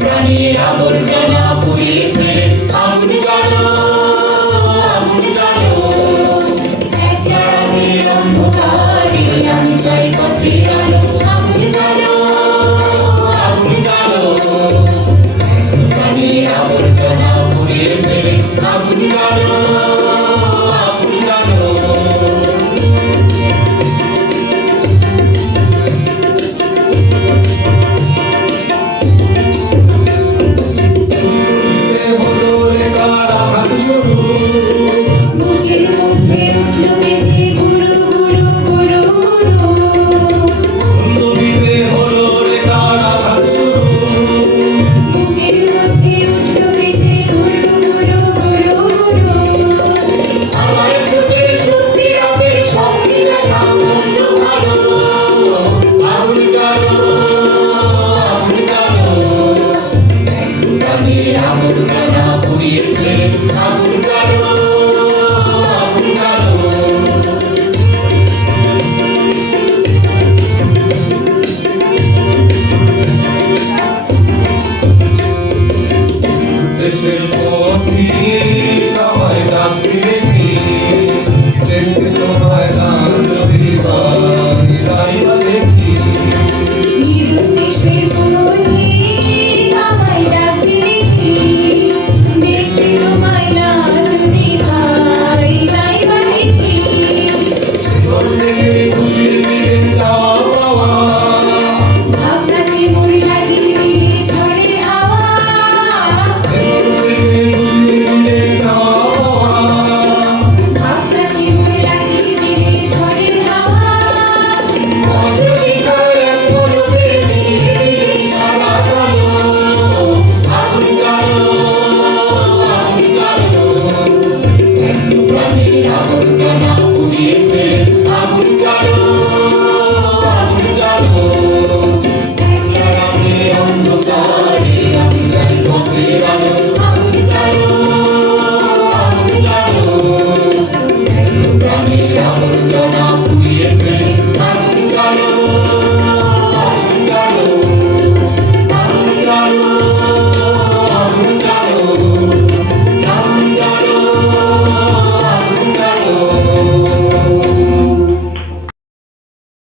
প্রাণীর আবর্জনা পুড়িয়ে ফেলে আগুন জ্বালো, আগুন জ্বালো। একলা রাতের অন্ধকারে আমি চাই পথের আলো, আগুন জ্বালো, আগুন জ্বালো। প্রাণীর আবর্জনা পুড়িয়ে ফেলে আগুন জ্বালো, আগুন জ্বালো। বুকের মধ্যে উঠল বেজে গুরু গুরু গুরু গুরু। নদীতে হলো রেখার আঘাত শুরু। বুকের মধ্যে উঠল বেজে গুরু গুরু গুরু গুরু। আমার ছুটে শক্তি রাতের শক্তি দেখা মন্দ ভালো, আগুন জ্বালো, আগুন জ্বালো। প্রাণীর আবর্জনা